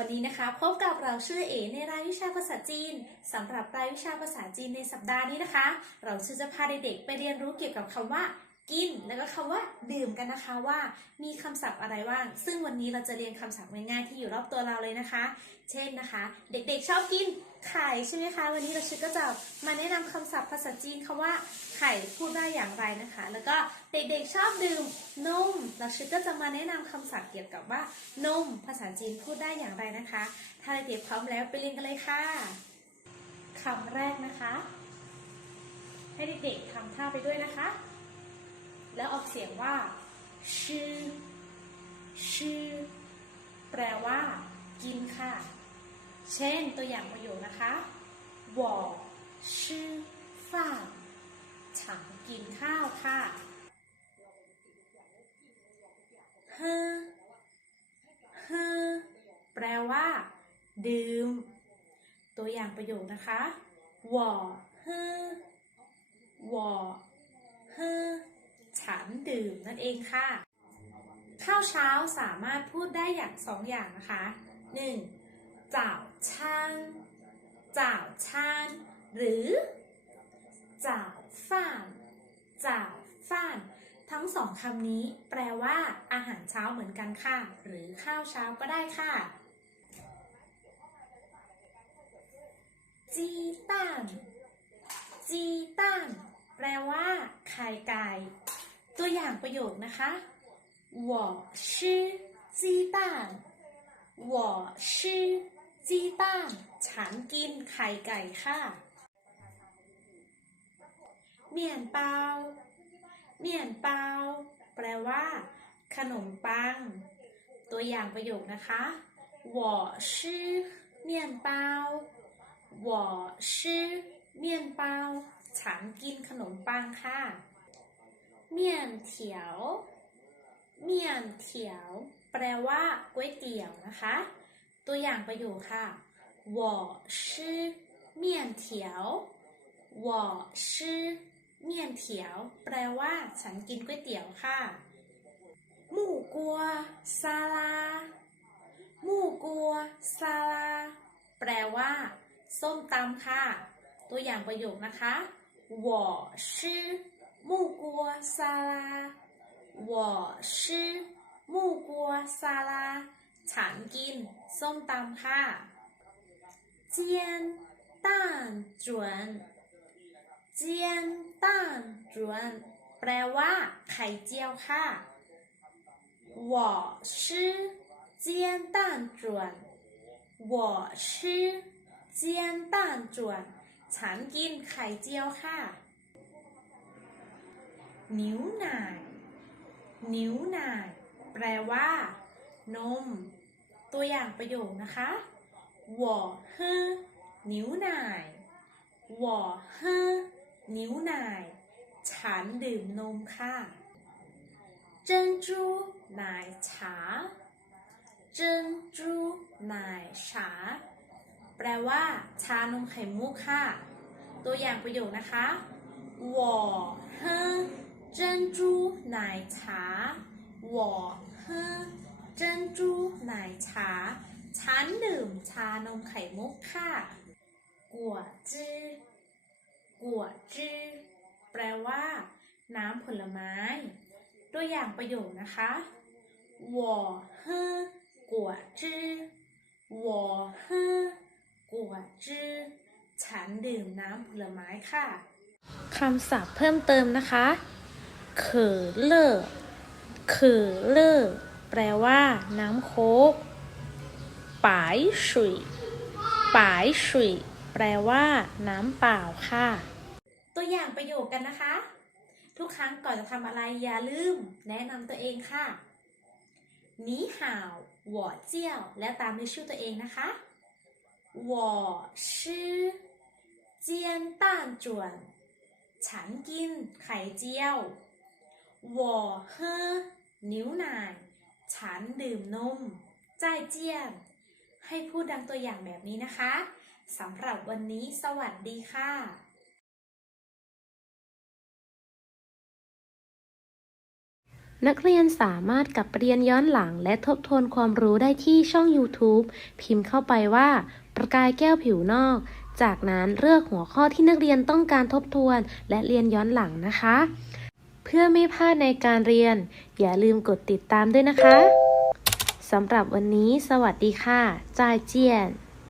วันนี้นะคะพบกับเราชื่อเอในรายวิชาภาษาจีนสำหรับรายวิชาภาษาจีนในสัปดาห์นี้นะคะ เราชื่อจะพาเด็กๆไปเรียนรู้เกี่ยวกับคำว่า กิน แล้วก็คำว่าดื่มกันนะคะว่ามีคำศัพท์อะไรบ้าง ซึ่งวันนี้เราจะเรียนคำศัพท์ง่ายๆที่อยู่รอบตัวเราเลยนะคะ เช่นนะคะ เด็กๆชอบกินไข่ใช่ไหมคะ วันนี้เราชื่อก็จะมาแนะนำคำศัพท์ภาษาจีนคำว่าไข่พูดได้อย่างไรนะคะ แล้วก็เด็กๆชอบดื่มนมเราชื่อก็จะมาแนะนำคำศัพท์เกี่ยวกับว่านมภาษาจีนพูดได้อย่างไรนะคะ ถ้าเด็กๆพร้อมแล้วไปเรียนกันเลยค่ะคำแรกนะคะ ให้เด็กๆทำท่าไปด้วยนะคะ แล้วออกเสียงว่าชื่อชื่อแปลว่า กินค่ะ เช่นตัวอย่างประโยคนะคะ我吃饭ฉันกินข้าวค่ะฮฮแปลว่า ดื่ม ตัวอย่างประโยคนะคะ我喝我喝 ฉันดื่มนั่นเองค่ะ ข้าวเช้าสามารถพูดได้อย่างสองอย่างนะคะหนึ่งจ่าช่างจ่าช่างหรือจ่าฟ่านจ่าฟ่านทั้งสองคำนี้แปลว่า อาหารเช้าเหมือนกันค่ะ หรือข้าวเช้าก็ได้ค่ะจีตันจีตันแปลว่า ไข่ไก่ ตัวอย่างประโยคนะคะ我吃鸡蛋我吃鸡蛋ฉันกินไข่ไก่ค่ะเมี่ยนเปาเมี่ยนเปาแปลว่า ขนมปัง ตัวอย่างประโยคนะคะ我吃面包我吃面包ฉันกินขนมปังค่ะ เมี่ยนเถียว เมี่ยนเถียว แปลว่าก๋วยเตี๋ยวนะคะ ตัวอย่างประโยคค่ะ我吃面条我吃面条แปลว่า ฉันกินก๋วยเตี๋ยวค่ะหมู่กัวซาลาหมู่กัวซาลา แปลว่า ส้มตำค่ะ ตัวอย่างประโยคนะคะ我吃 木锅沙拉我吃木锅沙拉ฉันกิน ส้มตำค่ะ煎蛋卷煎蛋卷แปลว่า ไข่เจียวค่ะ我吃煎蛋卷我吃煎蛋卷ฉันกินไข่เจียวค่ะ นิ้วหน่าย นิ้วหน่าย แปลว่า นม ตัวอย่างประโยคนะคะ我喝นิ้วหน่าย我喝นิ้วหน่าย ฉันดื่มนมค่ะ珍珠奶茶珍珠奶茶แปลว่า ชานมไข่มุกค่ะ ตัวอย่างประโยคนะคะ我喝 珍珠奶茶我喝珍珠奶茶ฉันดื่มชานมไข่มุกค่ะกัวจื้อกัวจื้อแปลว่า น้ำผลไม้ ตัวอย่างประโยคนะคะ我喝果汁我喝กัวจื้อฉันดื่มน้ำผลไม้ค่ะ คำศัพท์เพิ่มเติมนะคะ เคเลอเคเลอแปลว่าน้ำโค้กปายสุยปายสุยแปลว่า น้ำเปล่าค่ะ ตัวอย่างประโยคกันนะคะ ทุกครั้งก่อนจะทำอะไรอย่าลืม แนะนำตัวเองค่ะนีหาวหวเจียวและตามด้วยชื่อตัวเองนะคะหวอชื่อเจียนต้นจวนฉันกินไข่เจียว วอเฮนิ้วนายฉันดื่มนมจ่เจียน ให้พูดดังตัวอย่างแบบนี้นะคะสำหรับวันนี้สวัสดีค่ะนักเรียนสามารถกลับเรียนย้อนหลังและทบทวนความรู้ได้ที่ช่อง YouTube พิมพ์เข้าไปว่า ประกายแก้วผิวนอก จากนั้นเลือกหัวข้อที่นักเรียนต้องการทบทวนและเรียนย้อนหลังนะคะ พื่อไม่พลาดในการเรียน อย่าลืมกดติดตามด้วยนะคะสำหรับวันนี้ สวัสดีค่ะจ่ายเจียน